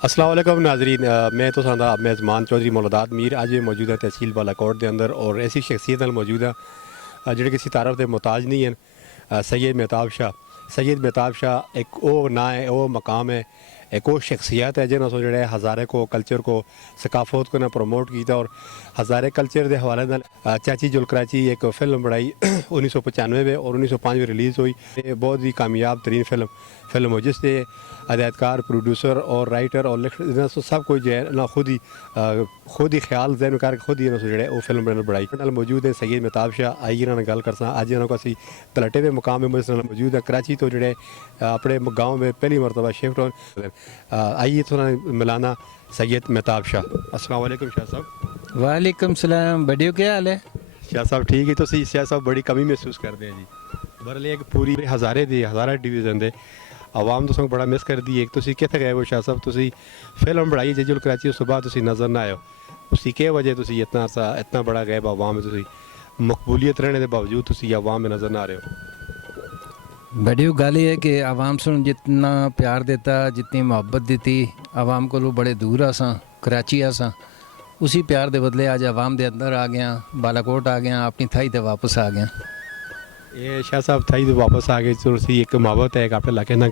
अस्सलाम वालेकुम नाजरीन, मैं तो सादा मेज़मान चौधरी मौलदात मीर अज मौजूद है तहसील बालाकोट के अंदर और ऐसी शख्सियत नाल मौजूद है जेह्ड़े किसी तारफ के मुहताज नहीं हैं। सैयद मेहताब शाह। सैयद मेहताब शाह एक वो ना है, वो मकाम है, एक वो शख्सियत है जिन्होंने सो जो हज़ारे को कल्चर को सकाफत को ना प्रमोट किया और हज़ारे कल्चर के हवाले नाल चाची जुल कराची एक फिल्म बनाई 1995 में और 1905 में रिलीज़ हुई। ये बहुत ही कामयाब तरीन फिल्म हो जिससे हदायतकार प्रोड्यूसर और राइटर और लिखना सब कुछ जो है ना खुद ही ख्याल जहन कर खुद ही जो वो फिल्म बनाने बढ़ाई नाल मौजूद है सैयद मेहताब शाह। आई इन्होंने गल करसा अज इन्होंने असी तलटे के मुकाम में मौजूद है कराची तो जोड़े अपने गाँव में पहली मरतबा शिफ्ट हो। आइए थोड़ा मिलाना सैयद मेहताब शाह। अस्सलाम वालेकुम शाह साहब। वालेकुम सलाम। बढ़िया, क्या हाल है? शाह साहब ठीक है। तो शाह साहब बड़ी कमी महसूस करते हैं जी बरल एक पूरी हज़ारे डिवीजन दे आवाम तो बड़ा मिस कर दी। एक तुसी कित्थे गए हो शाह साहब? तुसी फिल्म बढ़ाई जजुल कराची उस बाद तुसी नज़र ना आए हो, उसी के वजह तुसी इतना बड़ा गैब आवाम में तुसी मकबूलियत रहने के बावजूद तुसी आवाम में नज़र ना आ रहे हो। बढ़िया गल है कि आवाम सुन जितना प्यार देता, जितनी मोहब्बत देती आवाम को, बड़े दूर आसा कराची आसा, उसी प्यार के बदले आज आवाम के अंदर आ गया, बालाकोट आ गया, अपनी थाई ते वापस आ गया। ये शाह साहब थाई तो वापस आ गए तुसी एक मुहब्बत है अपने इलाके ना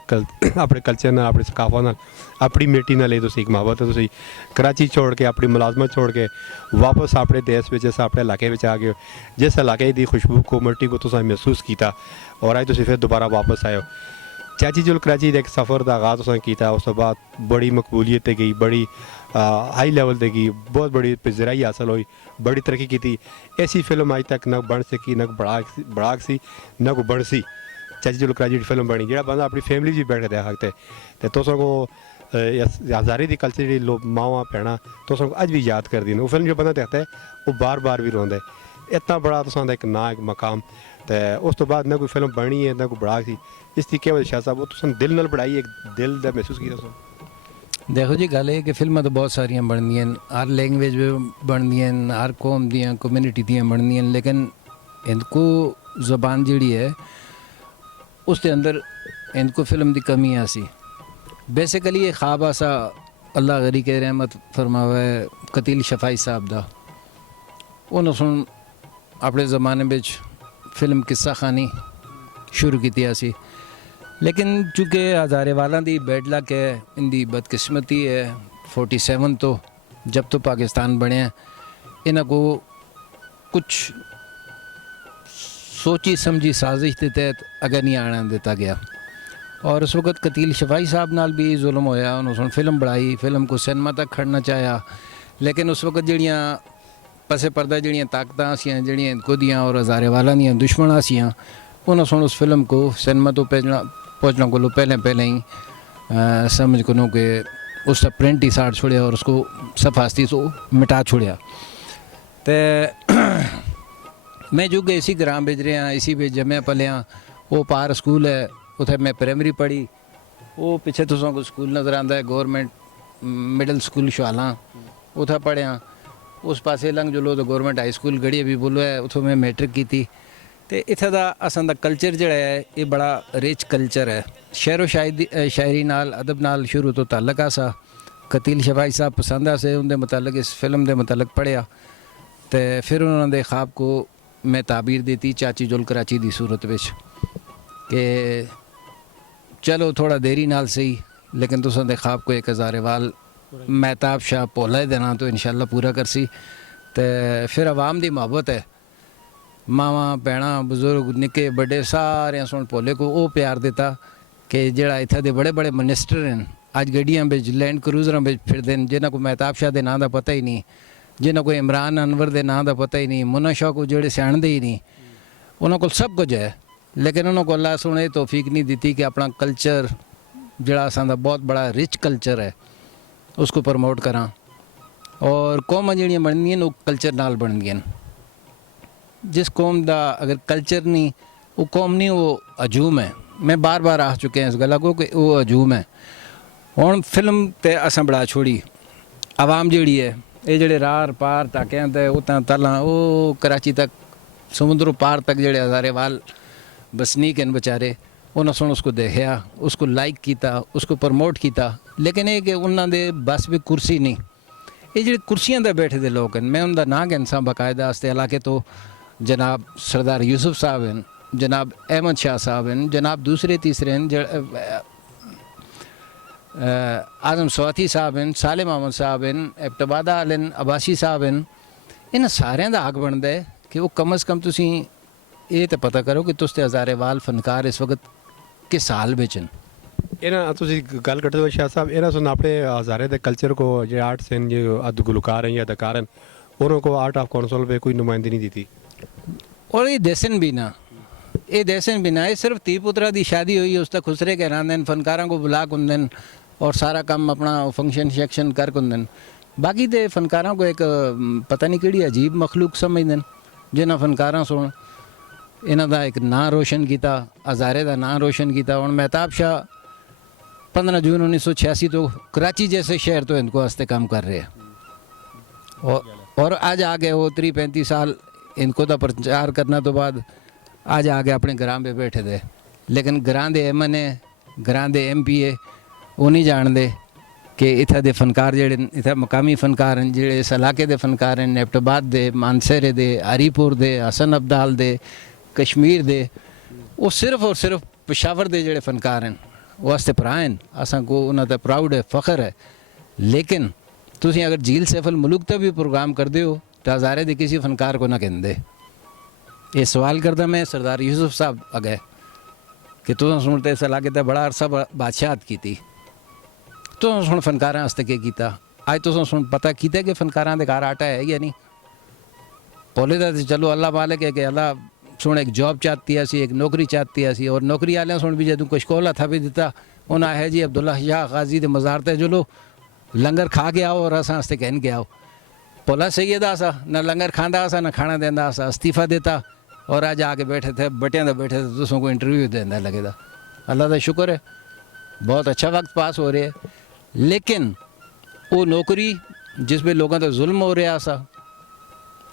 अपने कल्चर ना अपने सकाफत ना अपनी मिट्टी ना ले तुसी एक मुहब्बत है तुसी कराची छोड़ के अपनी मुलाजमत छोड़ के वापस अपने देश में जैसा अपने इलाके में आ गए जिस इलाके की खुशबू को मिट्टी को तुसा महसूस किया और आज तुसी फिर दोबारा वापस आए हो। चाची जुल कराची एक सफ़र का आगाज़ तुसा किया, उस बाद बड़ी मकबूलियत गई, बड़ी हाई लेवल ते गई, बहुत बड़ी पिजराई हासिल हुई, बड़ी तरक्की की थी। ऐसी फिल्म आज तक न बन सकी, न बढ़ा सी, न को बन सी। चाची जुल कराची फिल्म बनी जो बंदा अपनी फैमिली भी बैठ के देख सकते तो तुसों को हज़ारे की कल्चर जी लोग मावां भैन तुसों को अज भी याद कर दी। वो फिल्म जो बंदा देखता है वो बार बार भी रोंदा है। इतना बड़ा तुसा एक ना एक मकाम तो उस तो बाद न कोई फिल्म बनी है न कोई बढ़ा सी। इसकी क्या वजह शाह साहब? वो तुम दिल नाल बढ़ाई, एक दिल का महसूस किया। देखो जी, गल है कि फिल्मां तो बहुत सारिया बनदियां, हर लैंग्वेज में बनदियां, हर कौम दियां कम्यूनिटी दियां बनदियां, लेकिन इनको ज़बान जी है उसके अंदर इनको फिल्म की कमी आसी। बेसिकली ये ख्वाब आसा अल्लाह गरी के रहमत फरमावे कतील शफाई साहब का, उन्होंने सुन अपने ज़माने में फिल्म किस्सा खानी शुरू की आसी, लेकिन चूँकि हज़ारे वालों की बैड लक है, इनकी बदकिस्मती है 47 तो जब तो पाकिस्तान बने इन्हों को कुछ सोची समझी साजिश के तहत अगर नहीं आने दिता गया और उस वक्त कतील शफाई साहब नाल भी जुल्म होया। उन्होंने फिल्म बढ़ाई, फिल्म को सिनेमा तक खड़ना चाहा, लेकिन उस वक्त जड़ियाँ पसे पर्दा जड़ियाँ ताकत आसियाँ जड़ियाँ इनको दियाँ और हज़ारे वालों दियाँ दुश्मन आसियाँ, उन्होंने उस फिल्म को सिनेमा तो पहुँचना को पहले ही समझ को कि उसका प्रिंट ही साड़ छोड़िया और उसको सफास्ती से मिटा छोड़िया। तो मैं जो इसी ग्राम भेज रहा, इसी पे जमे पलिया। वो पार स्कूल है, उथे मैं प्राइमरी पढ़ी। वो पिछे तुसों को स्कूल नज़र आता है गवर्नमेंट मिडल स्कूल शाला, उथे पढ़िया। उस पासे लंघ जुलो तो गवर्नमेंट हाई स्कूल गढ़ी भी बोलो है, उथों मैं मैट्रिक की थी। तो इत्थे दा असां दा कल्चर जिहड़ा है ये बड़ा रिच कल्चर है। शेरो शायरी नाल अदब नाल शुरू तो ताल्लुक आसा। कतील शफाई साहब पसंद आसे, उनके मुतालिक इस फिल्म के मुतालिक पढ़िया तो फिर उन्होंने ख्वाब को मैं ताबीर देती चाची जुल कराची की सूरत में कि चलो थोड़ा देरी नाल सही, लेकिन तुसां दे ख्वाब को एक हज़ारे वाल मेहताब शाह भोला देना तो इंशाल्लाह पूरा करसी। तो फिर आवाम की मोहब्बत है, मावा भैन बजुर्ग निके बड़े सारे सुन भोले को वो प्यार देता कि जड़ा इत्थे दे बड़े बड़े मिनिस्टर हैं अज गड्डियां बिच लैंड क्रूजर बिच फिरदे हैं, जिन्हों को मेहताब शाह के नाम का पता ही नहीं, जिन्हों को इमरान अनवर के नाम का पता ही नहीं, मुन्ना शाह को जोड़े सियाणते ही नहीं, उन्होंने को सब कुछ है, लेकिन उन्होंने अल्लाह सुने तौफीक नहीं दी कि अपना कल्चर जड़ा असां दा बहुत बड़ा रिच कल्चर है उसको प्रमोट करा। और कौमां जड़ियां बनदियां वो कल्चर नाल बनदियां। जिस कौम का अगर कल्चर नहीं, वो कौम नहीं, वो अजूम है। मैं बार बार आ चुके हैं इस गल को कि वो अजूम है। हुण फिल्म तो असां बड़ा छोड़ी, आवाम जी है ये जड़े रार पार ताकियां ते उतां तलां वो कराची तक समुद्रों पार तक जड़े हज़ारे वाल बसनीक हैं बेचारे, उन्होंने उसको देखा, उसको लाइक किया, उसको प्रमोट किया लेकिन ਇਹ ਕਿ ਉਹਨਾਂ ਦੇ ਬਸ ਵੀ ਕੁਰਸੀ ਨਹੀਂ ਇਹ ਜਿਹੜੇ ਕੁਰਸੀਆਂ ਤੇ ਬੈਠੇ ਦੇ ਲੋਕ ਹਨ ਮੈਂ ਉਹਨਾਂ ਦਾ ਨਾਂ ਗਿਣਸਾਂ ਬਾਕਾਇਦਾ ਵਾਸਤੇ ਇਲਾਕੇ ਤੋਂ जनाब सरदार यूसुफ साहब हैं जनाब अहमद शाह साहब हैं जनाब दूसरे तीसरे हैं आजम स्वाति साहब हैं साले मोहम्मद साहब हैं इब्तबादा आलन अब्बासी साहब हैं इन सारे का हक बनता है कि वो कम अज़ कम तुसी ये तो पता करो कि तुस ते हज़ारे वाल फनकार इस वक्त किस हाल में हैं ਇਹਨਾਂ ਤੁਸੀਂ ਗੱਲ ਕਰਦੇ ਹੋ ਸ਼ਾਹ ਸਾਹਿਬ ਇਹਨਾਂ ਸੁਣ ਆਪਣੇ ਹਜ਼ਾਰੇ ਦੇ ਕਲਚਰ को जो आर्ट्स हैं जो गुलकार हैं या अदाकार हैं उनको आर्ट ऑफ काउंसिल पे कोई नुमाइंदगी नहीं दी थी और ये देसन भी ना ये सिर्फ धी पुत्रा की शादी हुई उस तक खुसरे के रहते हैं फनकारों को बुला कुंदन और सारा काम अपना फंक्शन शैक्शन कर कुंदन बाकी तो फनकारों को एक पता नहीं कि अजीब मखलूक समझते हैं जिन्हें फनकारों सुन इन्हों का एक नाँ रोशन किया हज़ारे का नाँ रोशन किया हूँ महताब शाह 15 जून 1986 तो कराची जैसे शहर तो इनको वास्ते काम कर रहे हैं और आज आगे वो 30-35 साल इनको तो प्रचार करना तो बाद आज आगे अपने ग्राम पे बैठे थे लेकिन ग्रां दे MN ग्रां दे MPA वो नहीं जानते कि इत्थे दे फनकार जेह्ड़े इत्थे मकामी फनकार हैं जेह्ड़े इस इलाके दे फनकार हैं एबटाबाद दे मानसरे दे हरीपुर दे हसन अब्दाल दे कश्मीर दे वो सिर्फ और सिर्फ पेशावर दे जेह्ड़े फनकार हैं वो वास्ते भरा हैं असां को उन्हां दा प्राउड है फ़ख्र है लेकिन तुसीं अगर झील सैफुल मुल्क ते भी प्रोग्राम करदे हो तो हज़ारे दे किसी फनकार को ना कहते ये सवाल करता मैं सरदार यूसुफ साहब अगे कि तुम सुनते इस इलाके ते बड़ा अरसा बादशाहत की थी तुम सुन फनकारां आस्ते के कीता अज तुम सुन पता कीता कि फनकारां दे घर आटा है या नहीं पहले तो चलो अल्लाह मालिक है कि अल्लाह सुन एक जॉब चाहती है सी एक नौकरी चाहती है सी और नौकरी वाले सुन भी जदों कुछ कोला था भी दिता उन्हें है जी अब्दुल्ला शाह गाजी दे मज़ार ते चलो लंगर खा के आओ और असां आस्ते कहन के आओ पोला सैयद आसा न लंगर खांदा आसा न खाना देंदा आसा इस्तीफ़ा देता और आज आके बैठे थे बटियां दे बैठे थे तुसों को इंटरव्यू देंदा लगेगा अल्लाह का शुक्र है बहुत अच्छा वक्त पास हो रहा है लेकिन वो नौकरी जिस पे लोगों तो जुल्म हो रहा सा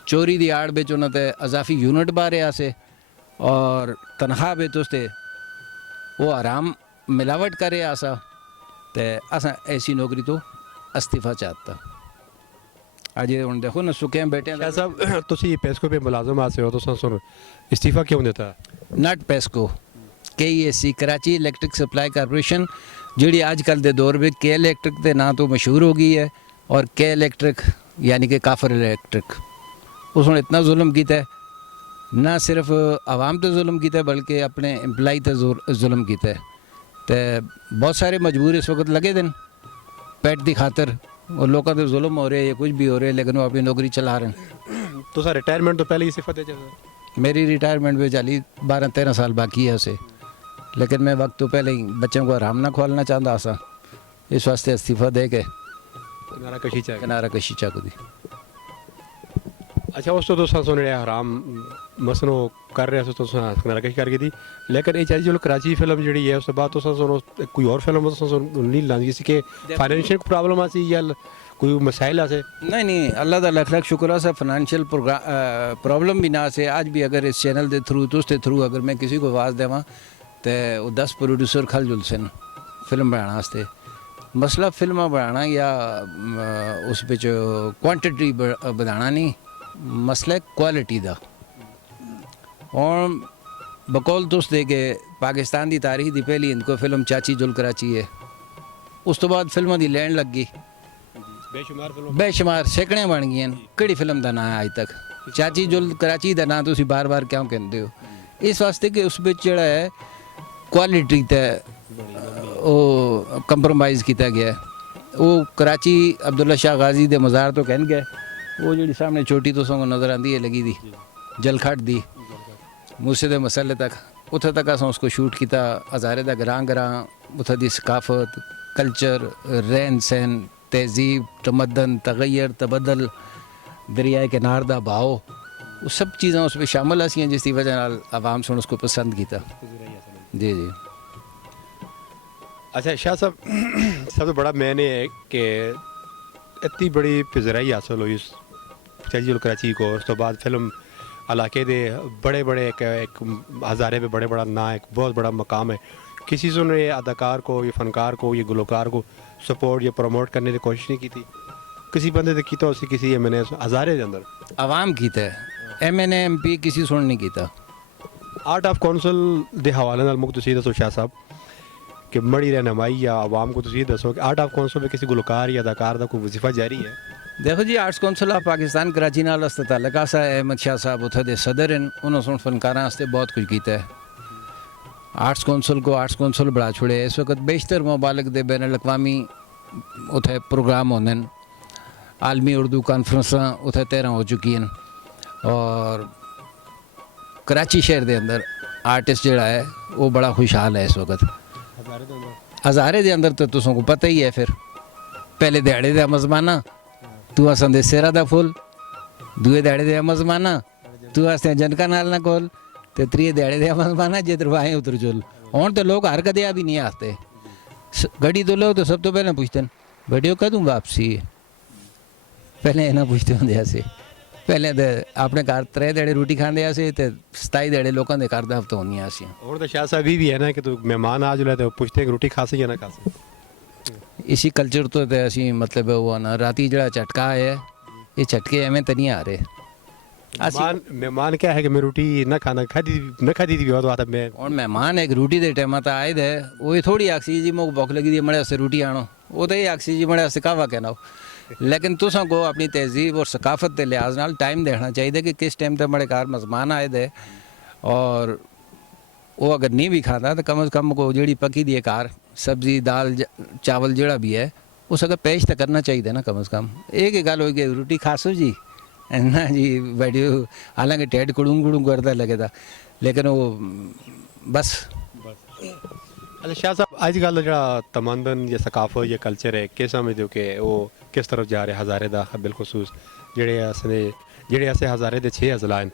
चोरी दी आड़ बिच उन्होंने अजाफी यूनिट बा रहा से और तनख्वाह भी तुसते वो आराम मिलावट कर रहा सा तो असा ऐसी नौकरी तो इस्तीफ़ा चाहता आज हम देखो ना सुखे बैठे शाह साहब ਤੁਸੀਂ ਪੈਸਕੋ पे मुलाजम आसे हो तो सुन इस्तीफा क्यों देता नट PESCO KESC Karachi electric supply corporation जी अजकल के दौर में के इलेक्ट्रिक के नाम तो मशहूर हो गई है और के इलेक्ट्रिक यानी कि काफर इलेक्ट्रिक उसने इतना जुल्म किया है ना सिर्फ आवाम तो जुल्म किया बल्कि अपने एम्प्लाई तो जुल्म किया है तो बहुत सारे मजबूर इस वक्त लगे दिन पेट की खातर और लोगों के जुल्म हो रहे हैं या कुछ भी हो रहे हैं लेकिन वो अपनी नौकरी चला रहे हैं तो सर रिटायरमेंट तो पहले ही सिफत है मेरी रिटायरमेंट में चाली 12-13 साल बाकी है उसे लेकिन मैं वक्त तो पहले ही बच्चों को आराम ना खोलना चाहता सा इस वास्ते इस्तीफ़ा दे के किनारा कशी चाकू दी अच्छा उस तो सुन रहे हराम मसनो कर रहे तो नरकश करके थी लेकिन ये चाहिए जो कराची फिल्म जी है उस बाद तो सुनो कोई और फिल्म नहीं लानी किसी के फाइनेंशियल प्रॉब्लम आसी या कोई मसाइल आसे नहीं अल्लाह का लख लख शुक्र है फाइनेंशियल प्रॉब्लम भी ना से आज भी अगर इस चैनल के थ्रू तो उसके थ्रू अगर मैं किसी को आवाज़ देवां तो वो 10 प्रोड्यूसर खल जुल सन फिल्म बनाने वास्ते मसला फिल्म बनाना या उस बिच क्वांटिटी बढ़ाना नहीं मसला क्वालिटी का और बकौल तुस दे के पाकिस्तान की तारीख की पहली इनको फिल्म चाची जुल कराची है उस तो बाद फिल्मों की लैंड लग गई बेशुमार सैकड़ियां बन गई केड़ी फिल्म का नाम है अज तक चाची जुल कराची का नाम तुम बार बार क्यों कहते हो इस वास्ते कि उस बिच जिहड़ा है क्वालिटी ते कंप्रोमाइज़ किया गया है वो कराची अब्दुल्ला शाह गाजी दे मज़ार तो कहन गए वो जी सामने छोटी तो सौ नज़र आती है लगी दी जलखट दी मूसे दे मसले तक उत्थे तक अस उसको शूट किया हज़ारे का ग्रां उत्थे दी सकाफत कल्चर रहन सहन तहजीब तमदन तगैर तबदल दरियाए किनार दा भाव वो सब चीज़ें उस पर शामिल आसियां जिसकी वजह नाल आवाम सुन उसको पसंद किया जी जी अच्छा शाह साहब सबसे बड़ा मैंने है कि इतनी बड़ी पिजराई हासिल हुई चाहिए कराची को उस तो बाद फिल्म इलाके दे बड़े बड़े एक हज़ारे पे बड़ा ना एक बहुत बड़ा मकाम है किसी से उन्होंने अदाकार को या फनकार को या गुलकार को सपोर्ट या प्रमोट करने की कोशिश नहीं की थी किसी बंदे ने की उसी किसी एमएनए हज़ारे के अंदर आवाम कीता है MNA MP किसी सुन नहीं कीता आर्ट ऑफ कौंसल के हवाले नाल मुझे तुसीं दसो शाह साहब कि मड़ी रहनुमाई या आवाम को तुसीं दसो कि आर्ट ऑफ कौंसल में किसी गुलकार या अदाकार का कोई वजीफा जारी है देखो जी arts council of Pakistan Karachi नाल वास्ते ताल्लुक सा अहमद शाह साहब उत्थे दे सदर हैं उन्होंने सुन फनकारां वास्ते बहुत कुछ कीता है आर्ट्स कौंसल को आर्ट्स कौंसल बड़ा छोड़े इस वक्त बेशतर ममालिक दे बैन अवी उत्थे प्रोग्राम होंदे न आलमी उर्दू कॉन्फ्रेंसां उत्थे 13 हो चुकी हैं और कराची शहर दे अंदर आर्टिस्ट जिहड़ा है वो बड़ा खुशहाल है इस वक्त हज़ारे दे अंदर तो तुसों को पता ही है फिर पहले दिहाड़े दा मजमाना तू असां दे सिरा दा फुल दूए दिहाड़े दे मजमाना तू असां जनका नाल ना कोल ते त्रिए दिहाड़े दे मजमाना जिधर वाए उधर चल हुण तो लोग हर कदे भी नहीं आते गड्डी तो लो तो सब तो पहले पूछते हैं बड़ियो कदों वापसी है पहले इन्हें पूछते होंगे से पहले तो अपने घर 3 दिहाड़े रोटी खाते से 27 दिहाड़े लोगों के घर हफ्ता होंदियां सी और तो शाह साहब भी है ना कि तू मेहमान आ जुले तो पूछते हैं कि रोटी खासी या ना खासी इसी कल्चर तो असी मतलब वो ना राती जड़ा झटका है ये झटके एवं तो नहीं आ रहे मेहमान क्या है कि मैं रोटी ना खादी थी तो आता मैं और मेहमान एक रोटी के टाइम तो आए दे वो थोड़ी आखसी जी मुझे भुख लगी थी मड़े वास्ते रोटी आनो वो तो ये आखसी जी मड़े वास्ते कहवा कहना हो लेकिन तुसां को अपनी तहजीब और सकाफत के लिहाज नाल टाइम देना चाहिए कि किस टाइम तक बड़े घर मेहमान आए दे और वो अगर नहीं भी खाता तो कम अज़ कम को जी पकी दी घर सब्जी दाल चावल जोड़ा भी है उस अगर पेश तो करना चाहिए ना कम अज़ कम एक ही गल हो गई रोटी खासो जी ना जी बैठियो हालांकि टेड कुड़ूंग कुड़ूंग करता लगे था लेकिन वो बस अच्छा शाह साहब अजकल जो तमंदन या सकाफत या कल्चर है किस समझते हो कि वो किस तरफ जा रहे हज़ारे का बिलखसूस जेड़े अस हज़ारे के 6 अजला हैं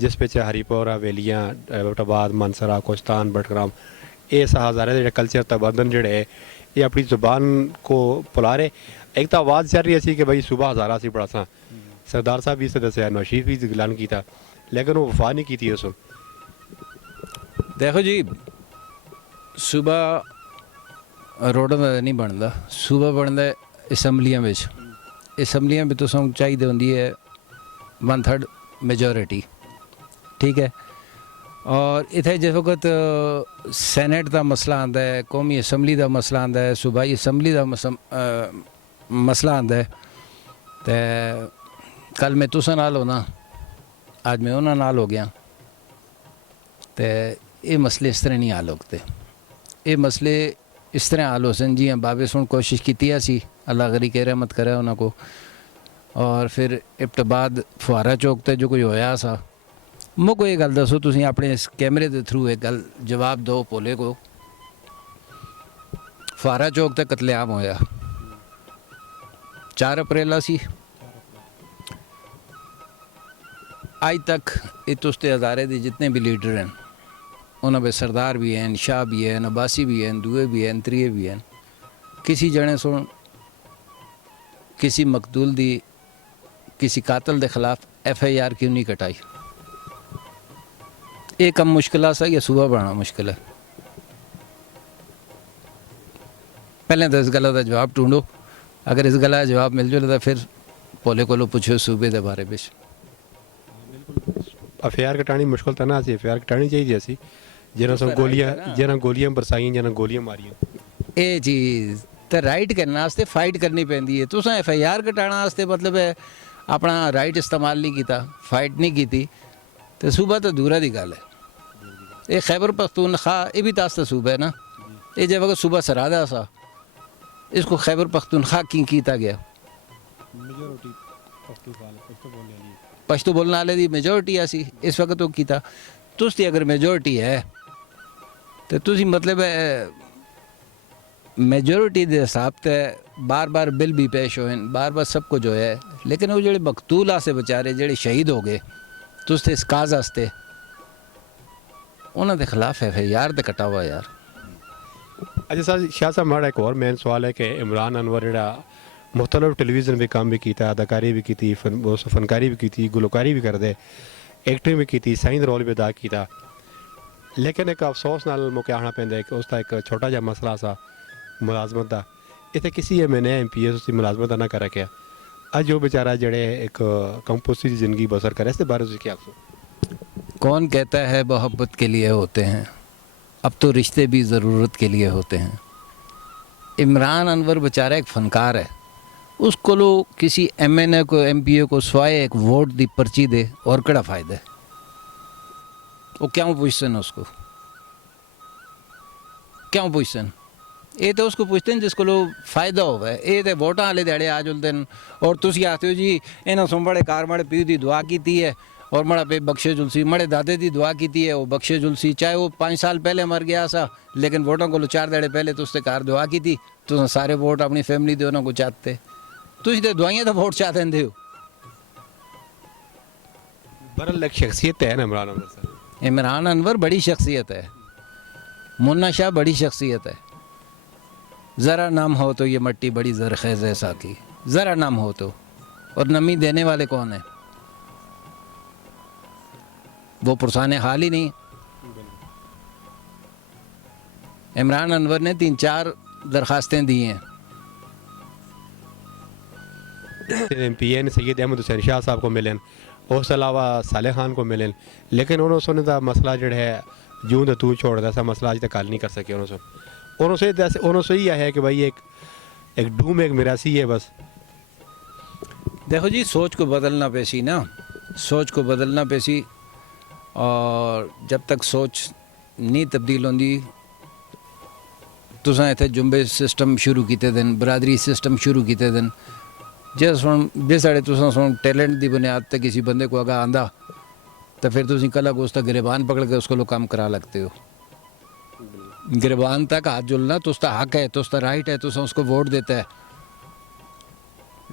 जिस पे हरीपुर हवेलियाँ एबटाबाद मानसरा कोस्तान बटग्राम इस हज़ारे के कल्चर तमंदन जोड़े है ये अपनी जुबान को भुला रहे एक तो आवाज़ चल रही सी कि भाई सुबह हज़ारा से बड़ा सा सरदार साहब भी इसे दसिया नौशीफ भी ऐलान किया लेकिन वो वफा नहीं की थी उस देखो जी सुबह रोडों का नहीं बनता सुबह बनता असैम्बलियां में तो चाहिए होंगी है 1/3 मेजोरिटी ठीक है और इतने जिस वक्त सैनेट का मसला आता है कौमी असैम्बली का मसला आता है सूबाई असैम्बली का मसला आता है तो कल मैं तुसा नाल होना आज मैं उन्होंने नाल हो गया तो ये मसले इस तरह नहीं हल होते ये मसले इस तरह हल हो सन जी बाबे सुन कोशिश की सी अल्लाह गरी के रहमत करे उन्होंने और फिर इब्तबाद फुहारा चौक ते जो कोई होया सा मुझको ये गल दसो तुसीं अपने इस कैमरे के थ्रू एक गल जवाब दो भोले को फुहारा चौक ते कतलेआम होया 4 अप्रैल सी आज तक इस उसते हज़ारे के जितने भी लीडर हैं उन्होंने सरदार भी हैं शाह भी हैं अब्बासी भी हैं दुए भी हैं त्रिए भी हैं किसी जने सुन किसी मकतूल दी किसी कातल के खिलाफ FIR क्यों नहीं कटाई ये कम मुश्किल सा या सुबह बनाना मुश्किल है पहले तो इस गल का जवाब ढूंढो अगर इस गल का जवाब मिल जाए तो फिर भोले को पूछो सूबे के बारे में FIR कटानी मुश्किल तो ना FIR कटानी चाहिए असी जिन्हें गोलियां बरसाई जिन्हें गोलियां मारियां ये चीज़ तो राइट करने वास्ते फाइट करनी पैंदी है तुसां FIR कटाना वास्ते मतलब है अपना राइट इस्तेमाल नहीं किया फाइट नहीं की तो सूबा तो दूर की गल है ये खैबर पख्तूनख्वा ये भी तास्ता सूबा है ना ये जब अगर सूबा सरादा सा इसको खैबर पख्तूनख्वा क्यों किया गया पश्तो बोलने वाले की मेजोरिटी आसी इस वक्त वो किया तुसी अगर मेजोरिटी है तो तुसी मतलब मेजोरिटी के हिसाब से बार बार बिल भी पेश होए बार बार सब कुछ होया है लेकिन वो जो मकतूल आसे बेचारे जो शहीद हो गए तुस इस काज वास्ते उन्होंने खिलाफ FIR तो कटा हुआ यार अच्छा सर शाह साहब हमारा एक और मेन सवाल है कि इमरान अनवर जो मुख्तलिफ टेलीविज़न में काम भी किया अदाकारी भी की फनकारी भी की गुलकारी भी कर दे एक्टिंग भी की साइंस रोल भी अदा किया लेकिन एक अफसोस नाल मुके आना पैंदा कि उसका एक छोटा जिहा मसला सा मुलाजमत का इतने किसी मैंने MPS उसकी मुलाजमत ना कर रखा अज वो बेचारा जड़े एक कंपोस्टी ज़िंदगी बसर करे इसके बारे में क्या आखो? कौन कहता है मोहब्बत के लिए होते हैं, अब तो रिश्ते भी ज़रूरत के लिए होते हैं। इमरान अनवर बेचारा एक फ़नकार है, उसको लो किसी MNA को MPA को स्वाए एक वोट दी पर्ची दे और कड़ा फ़ायदा है, वो क्यों पूछते हैं उसको, क्यों पूछते हैं? ये तो उसको पूछते हैं जिसको लो फायदा होवे। ये तो वोटा वाले दिहाड़े आ जुलते हैं और तुसी आते हो जी इन्हों सो बड़े कार मड़े पीऊ की दुआ की है और मड़ा पे बख्शे जुलसी, मड़े दादे की दुआ की है वो बख्शे जुलसी, चाहे वो 5 साल पहले मर गया सा लेकिन वोटों को 4 दिहाड़े पहले तो उससे कार दुआ की थी, तो सारे वोट अपनी फैमिली दे उन्होंने को चाहते, तुम तो दुआइयाँ तो वोट चाह देंगे हो। बरल एक शख्सियत है ना इमरान अनवर साहब। इमरान अनवर बड़ी शख्सियत है, मुन्ना शाह बड़ी शख्सियत है। ज़रा नाम हो तो ये मट्टी बड़ी ज़रख़ेज़ है साकी, ज़रा नाम हो तो, और नमी देने वाले कौन है? वो पुरसाने हाल ही नहीं। इमरान अनवर ने 3-4 दरखास्तें दी हैं। MPA ने सैयद अहमद हुसैन शाह साहब को मिलन, उसके अलावा साले खान को मिलन, लेकिन उन्होंने सुने का मसला जड़ा है जूं तो तू छोड़ दा सा मसला अज तक हल नहीं कर सके। उन्होंने से ही है कि भाई एक डूम एक मिरासी है बस। देखो जी सोच को बदलना पेशी ना, सोच को बदलना पेशी, और जब तक सोच नहीं तब्दील होंदी तुसां इत्थे जुम्बे सिस्टम शुरू किते दिन, बरादरी सिस्टम शुरू किते दिन, जिस साढ़े तुसां सुन टैलेंट की बुनियाद पर किसी बंदे को अगर आंदा तो फिर तुम कल को उसका गिरबान पकड़ के उसको लोग काम करा लगते हो। गिरबान तक हाथ जुलना तो उसका हक है, तो उसका राइट है, तो उसको वोट देता है।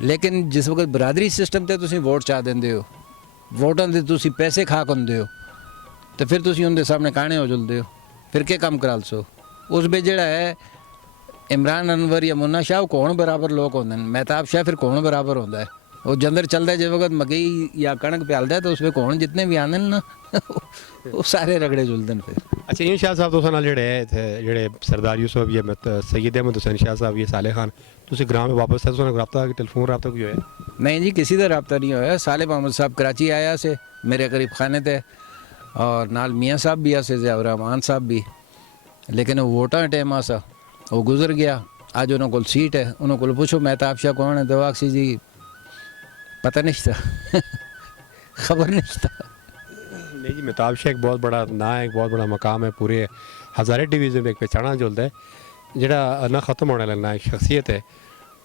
लेकिन जिस वक्त बरादरी सिस्टम ते तुम वोट चाह देंगे हो, वोटां दे तुम पैसे खा कंदे हो, तो फिर तुम उनके सामने काने हो जुलते हो, फिर क्या काम करा सो? उस बे जड़ा है इमरान अनवर या मुन्ना शाह कौन बराबर लोग होंगे, महताब शाह फिर कौन बराबर होता है? वो जंदर चलता है जिस वक्त मकई या कणक प्यालता है तो उस पर कौन जितने भी आने ना वो सारे रगड़े जुलते हैं फिर। अच्छा ये शाह साहब तुसां नाल जेड़े सरदार यूसुफ या सैयद अहमद हुसैन शाह साहब ये साले खान तुसी ग्राम में वापस तुसां रब्ता टेलीफोन रब्ता कोई होया? नहीं जी किसी का रब्ता नहीं होया। साले मोहम्मद साहब कराची आया से मेरे करीब खाने थे और नाल मियाँ साहब भी आसे ज़ियाउर रहमान साहब भी, लेकिन वो वोटा टाइम आसा वो गुजर गया। आज उन्होंने को सीट है, उन्होंने को पूछो महताब शाह कौन है, दवाक्सी जी पता नहीं था खबर नहीं था। नहीं जी महताब शाह एक बहुत बड़ा ना है, एक बहुत बड़ा मकाम है, पूरे हज़ारे डिवीज़न में एक पहचाना जुलता है जड़ा ना ख़त्म होने लगना एक शख्सियत है।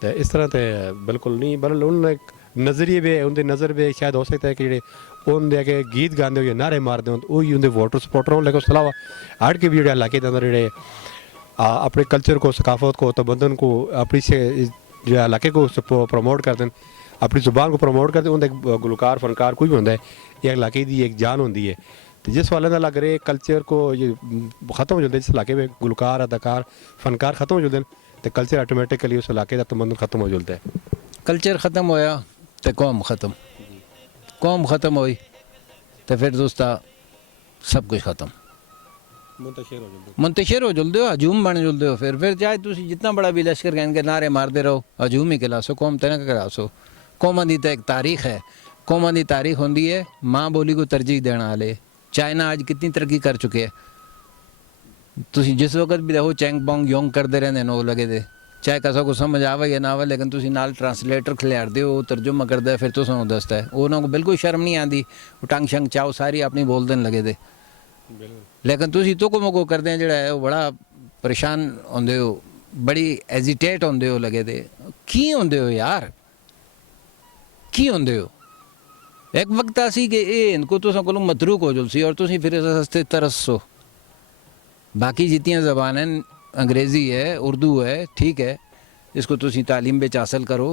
तो इस तरह तो बिल्कुल नहीं, बल्कि उन्होंने एक नज़रिए भी उनकी नज़र भी शायद हो सकता है कि जेह्ड़े उनके अगे गीत गाते हो या नारे मारते हो वही उनके वोटर सपोर्टर हो, लेकिन उसके अलावा हट के भी जेह्ड़े इलाके के अंदर जेह्ड़े अपने कल्चर को, सकाफत को, तमदन को, अपनी से जो इलाके को प्रमोट करते हैं, अपनी जुबान को प्रमोट करते हैं, उनका एक गुलकार फनकार कोई भी होंदा है, ये इलाके की एक जान होंदी है। तो जिस वाले लग रहे कल्चर को ये ख़त्म हो जाता है, जिस इलाके में गुलकार अदाकार फनकार ख़त्म हो जाते हैं तो कल्चर ऑटोमेटिकली उस इलाके का तमदन ख़त्म हो जाता है। कल्चर ख़त्म होया तो कौम ख़त्म, कौम ख़त्म हुई तो फिर दोस्ता सब कुछ ख़त्म, मुंतशिर हो जुलते हो, हजूम बन जुलते हो। फिर चाहे तुम जितना बड़ा भी लश्कर कहने के नारे मारते रहो, हजूम ही खिला सो, कौम तना करा सो। कौमां दी तो एक तारीख है, कौमां दी तारीख होंदी है माँ बोली को तरजीह देने वाले। चाइना आज कितनी तरक्की कर चुके हैं, तुम जिस वक्त भी देखो चैंग पोंग योंग करते रहते नो लगे दे, चाहे कसा को समझ आवे या ना आवे, लेकिन तुम नाल ट्रांसलेटर खिलारते हो, तर्जुमा करता है, फिर तो दसता है। उन्होंने बिल्कुल शर्म नहीं आती, टंग शंग चाओ सारी अपनी बोल देने लगे दे। लेकिन तुम तो को मको करते हैं जड़ा है वो बड़ा परेशान होंदे हो, बड़ी एजिटेट होंदे हो लगे दे। की होंदे हो यार, की होंदे हो? एक वक्त आसी कि इनको तुसा कोलों मतरूक हो जुलसी और तुसी फिर रस्ते तरसो। बाकी जितनी ज़बान हैं, अंग्रेज़ी है, उर्दू है, ठीक है, इसको तुसी तालीम बेच हासिल करो,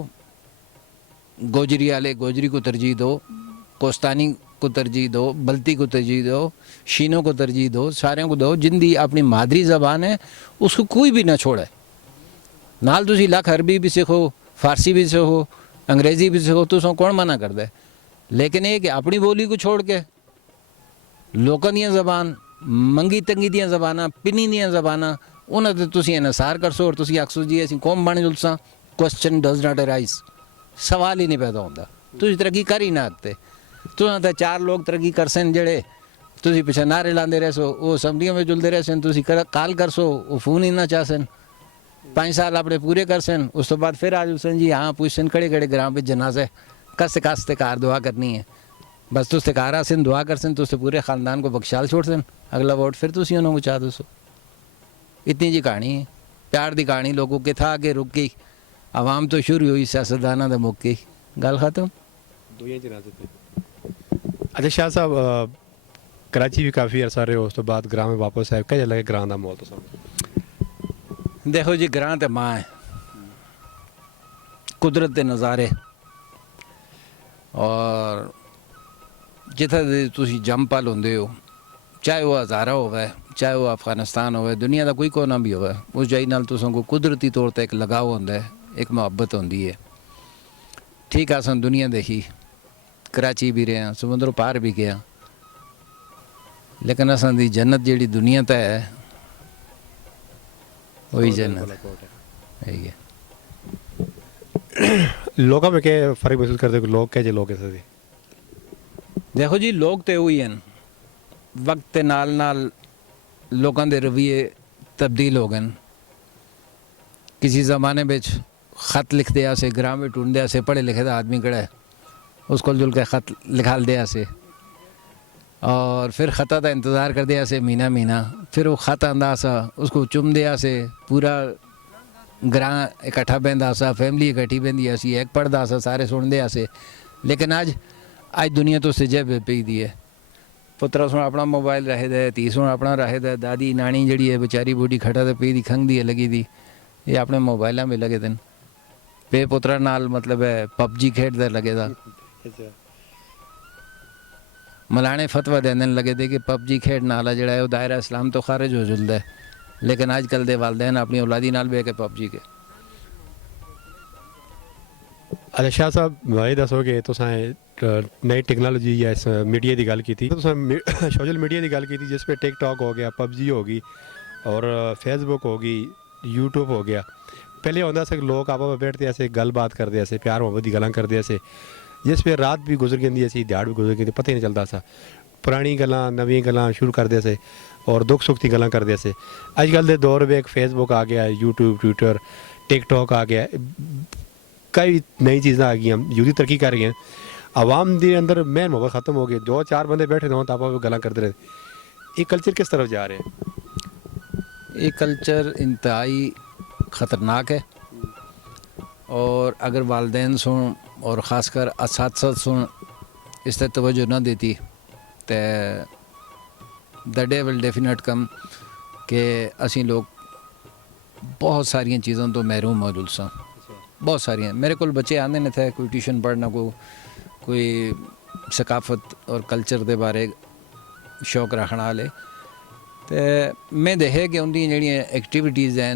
गोजरी वाले गोजरी को तरजीह दो, कोस्तानी को तरजीह दो, बल्ती को तरजीह दो, शीनों को तरजीह दो, सारे को दो। जिंदी अपनी मादरी ज़बान है उसको कोई भी ना छोड़े। नाल तुसी लख अरबी भी सीखो, फारसी भी सीखो, अंग्रेज़ी भी सीखो, तुसों कौन मना कर दे। लेकिन ये कि अपनी बोली को छोड़ के लोगों दी ज़बान ਮੰਗੀ ਤੰਗੀ ਦੀਆਂ ਜ਼ਬਾਨਾਂ, ਪਿੰਨੀ ਦੀਆਂ ਜ਼ਬਾਨਾਂ, ਉਹਨਾਂ 'ਤੇ ਤੁਸੀਂ ਇਨਸਾਰ ਕਰਸੋ ਔਰ ਤੁਸੀਂ ਆਖਸੋ ਜੀ ਅਸੀਂ ਕੌਮ ਬਣ ਜੁਲਸਾਂ। ਕੁਐਸਚਨ ਡਜ਼ ਨਾਟ ਅਰਾਈਜ਼, ਸਵਾਲ ਹੀ ਨਹੀਂ ਪੈਦਾ ਹੁੰਦਾ। ਤੁਸੀਂ ਤਰੱਕੀ ਕਰ ਹੀ ਨਾ ਆਖਤੇ। ਤੁਸੀਂ ਤਾਂ 4 ਲੋਕ ਤਰੱਕੀ ਕਰਸਨ ਜਿਹੜੇ ਤੁਸੀਂ ਪਿੱਛੇ ਨਾਰੇ ਲਾਉਂਦੇ ਰਹੇ ਸੋ, ਉਹ ਅਸੈਂਬਲੀਆਂ ਵਿੱਚ ਜੁਲਦੇ ਰਹੇ ਸਨ। ਤੁਸੀਂ ਕਾਲ ਕਰਸੋ, ਉਹ ਫੋਨ ਹੀ ਨਾ ਚਾਹਸਨ। 5 ਸਾਲ ਆਪਣੇ ਪੂਰੇ ਕਰਸਨ, ਉਸ ਤੋਂ ਬਾਅਦ ਫਿਰ ਆ ਜੁਲਸਨ ਜੀ ਹਾਂ ਪੁੱਛਸਨ ਕਿਹੜੇ ਕਿਹੜੇ ਗ੍ਰਾਮ ਵਿੱਚ ਜਨਾਜ਼ੇ कस कार दुआ करनी है। बस तुझसे कार आसन दुआ करसन, तुझसे पूरे ख़ानदान को बख्शाल छोड़ सन, अगला वोट फिर तुम उन्होंने चाह दसो। इतनी जी कहानी है, प्यार की कहानी लोगों के था के रुक गई, आवाम तो शुरू हुई, सियासतदाना तो मुक गई, गल खत्म। अच्छा शाह साहब, कराची भी काफ़ी अरसा रहे हो, उस तो बाद ग्रां में वापस आए, क्या लगे ग्रां का माहौल? तो देखो जी ग्रां तो माँ है, कुदरत के नज़ारे और जिथे तुसी जम पल होंदे हो, चाहे वह हज़ारा होवे, चाहे वह अफगानिस्तान होवे, दुनिया का कोई कोना भी होवे, उस जाई नाल तुसां को कुदरती तौर पर एक लगाव होंदा है, एक मुहब्बत होंदी है। ठीक है, असां दुनिया देखी, कराची भी रहे हैं, समुद्रों पार भी गया, लेकिन असां दी जन्नत जेड़ी दुनिया ते है वही जन्नत है। लोगों में क्या फ़र्क महसूस करते हो? लोग क्या लोग कैसे थे? देखो जी लोग तो वही हैं, वक्त के नाल नाल लोगों के रवैये तब्दील हो गए। किसी ज़माने में खत लिखते आसे, ग्राम में ढूंढते आसे, पढ़े लिखे का आदमी कड़ा है उसको जुल के खत लिखा दे आसे, और फिर खता का इंतज़ार कर दिया से महीना महीना, फिर वो खत आंदा सा उसको चुम दिया से, पूरा ग्रां इकट्ठा बहता सा, फैमिली इकट्ठी बहती सी, एक पढ़ता सा, सारे सुनते से। लेकिन आज दुनिया तो सिजे पी दी है, पुत्रा सुन अपना मोबाइल रहे दे, धी सुन अपना रहे दे, दादी नानी जड़ी है बेचारी बूढ़ी खड़ा तो पी दी, खंघ दी है लगी दी, ये अपने मोबाइलों में लगे दिन पे पुत्रा नाल मतलब है पबजी खेडते लगे था। मलाने फतवा देने लगे थे कि पबजी खेडने वाला जड़ा है वो दायरा इस्लाम तो खारिज हो जुलदा है, लेकिन अजकल दे वालदैन अपनी औलादी नाल बह के पबजी के। अच्छा शाह साहब, ये दसो कि तुसें नई टेक्नोलॉजी या इस मीडिया की गल की थी, तुसें सोशल मीडिया की गल की थी जिस पे टिकटॉक हो गया, पबजी होगी और फेसबुक होगी, यूट्यूब हो गया। पहले होता से लोग आपस में बैठते ऐसे गल बात करते ऐसे, प्यार मोहब्बत की गल्लां करते ऐसे, जिस पे रात भी गुजर गई ऐसी, दिहाड़ भी गुजर गई, पता ही नहीं चलता सा। पुरानी गल्लां नवी गल्लां शुरू करते से और दुख सुख की गल्लां करते से। अजकल के दौर में एक फेसबुक आ गया, यूट्यूब, ट्विटर, टिकटॉक आ गया, कई नई चीज़ें आ गई, यूदी तरक्की कर रही हैं। आवाम के अंदर मैन मोहब्बत ख़त्म हो गई, 2-4 बंदे बैठे हों तो आपस में गल्लां करते रहे। ये कल्चर किस तरफ जा रहे हैं? ये कल्चर इंतहाई ख़तरनाक है, और अगर वालदैन सुन और ख़ासकर असातिज़ा सुन इस पर तवज्जो ना देती तो द डे विल डेफिनेट कम कि असी लोग बहुत सारिया चीज़ों तो महरूम हो जुलसा, बहुत सारिया। मेरे को बच्चे आते ने थे कोई ट्यूशन पढ़ना, कोई सकाफत और कल्चर के बारे शौक रखने वाले, तो मैं देखे कि उनकी जी एक्टिविटीज़ हैं।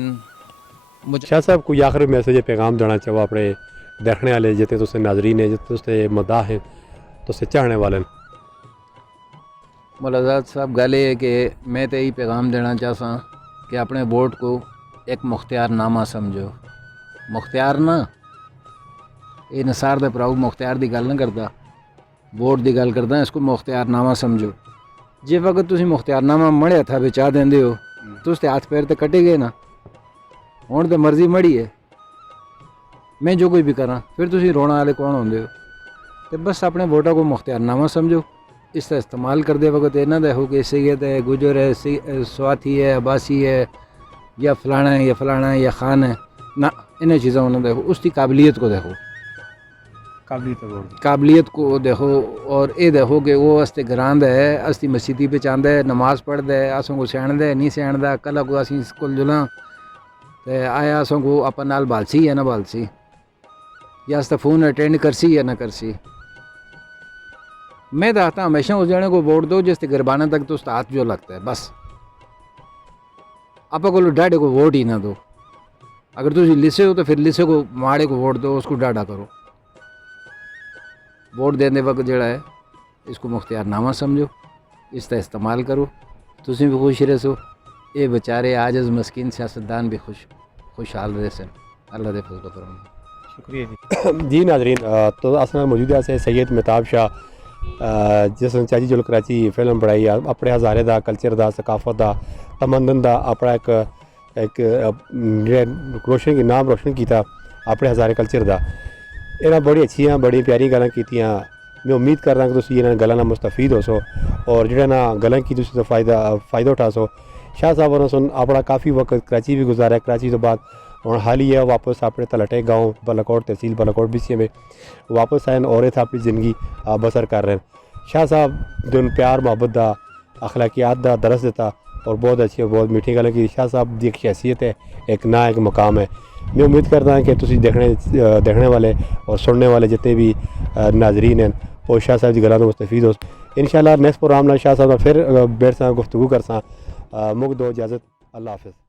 शाह साहब, कोई आखिरी मैसेज पैगाम देना चाहो अपने देखने वाले जितने तुझसे नाजरीन है, जितने तुझसे मदाह हैं, तुझसे चाहने वाले? मौलाजाद साहब, गल ये है कि मैं तो यही पैगाम देना चाहता कि अपने वोट को एक मुख्तियारनामा समझो। मुख्तियार ना ये नसार दे भराऊ मुख्तियार की गल नहीं करता, वोट की गल करता, इसको मुख्तियारनामा समझो। जे वक्त तुम मुख्तियारनामा मड़े हथा बिचा देंगे हो तो उसके हाथ पैर तो कटे गए ना, हुण तो मर्जी मड़ी है, मैं जो कोई भी करा, फिर तुम रोना वाले कौन होंदे हो? तो बस अपने वोटा को मुख्तियारनामा समझो, इसका इस्तेमाल करते वक्त ये ना देखो कि सैयद है, गुजर है, स्वाथी है, अब्बासी है, या फलाना है या फलाना है या खान है ना, इन्हें चीज़ों को देखो, उसकी काबिलियत को देखो, काबिलियत को देखो, और ये देखो कि वो अस्ते ग्रांद है, अस्ती मसीदी पे चांदा है, नमाज पढ़ता है, असों को सियाणदा है नहीं सियाणदा, कल को असी स्कूल जुला तो आया असों को अपन नाल बालसी या ना बालसी, या अस्ता फ़ोन अटेंड करसी या ना करसी। मैं चाहता हमेशा उस जने को वोट दो जिससे गरबाना तक तो उसका हाथ जो लगता है, बस आप को डाढ़े को वोट ही ना दो। अगर तुम लिसे हो तो फिर लिसे को माड़े को वोट दो, उसको डाढ़ा करो। वोट देने वक्त जड़ा है इसको मुख्तियारनामा समझो, इसका इस्तेमाल करो, तुसी भी खुश रहो, ये बेचारे आजिज़ मस्कीन सियासतदान भी खुशहाल रहे सन। अल्लाह दे फजल करम। शुक्रिया जी। जी नाजरीन, तो असल मौजूदा से सैयद मेहताब शाह जिस चाची जो कराची फिल्म बनाई अपने हज़ारे का कल्चर का सकाफत का तमंदन का अपना एक रोशन की नाम रोशन किया अपने हज़ारे कल्चर का। इन्हें बड़ी अच्छियाँ बड़ी प्यारी गल्लां कीतियां। मैं उम्मीद कर रहा कि तुसीं इन्हां गल्लां नाल मुस्तफीद हो सो और जिहड़ा ना गल्लां की तुसीं फ़ायदा उठा सो। शाह साहब होरें सुन अपना काफ़ी वक्त कराची भी गुजारा। कराची तो बाद और हाल ही है वापस अपने तलटे गाँव बालाकोट तहसील बालाकोट BCA में वापस आए और इत्थे अपनी ज़िंदगी बसर कर रहे हैं। शाह साहब जो प्यार मोहब्बत का अखलाकियात का दरस दिता और बहुत अच्छी और बहुत मीठी गल्लां की। शाह साहब की एक शख्सियत है, एक ना एक मकाम है। मैं उम्मीद करता हूँ कि तुसीं देखने वाले और सुनने वाले जितने भी नाजरीन हैं वो शाह साहब की गल्लां तो मुस्तफीद हो। इंशाअल्लाह नेक्स्ट प्रोग्राम में शाह साहब फिर बैठ सा गुफ्तगू कर सा। मुक दो इजाज़त। अल्लाह हाफ़िज़।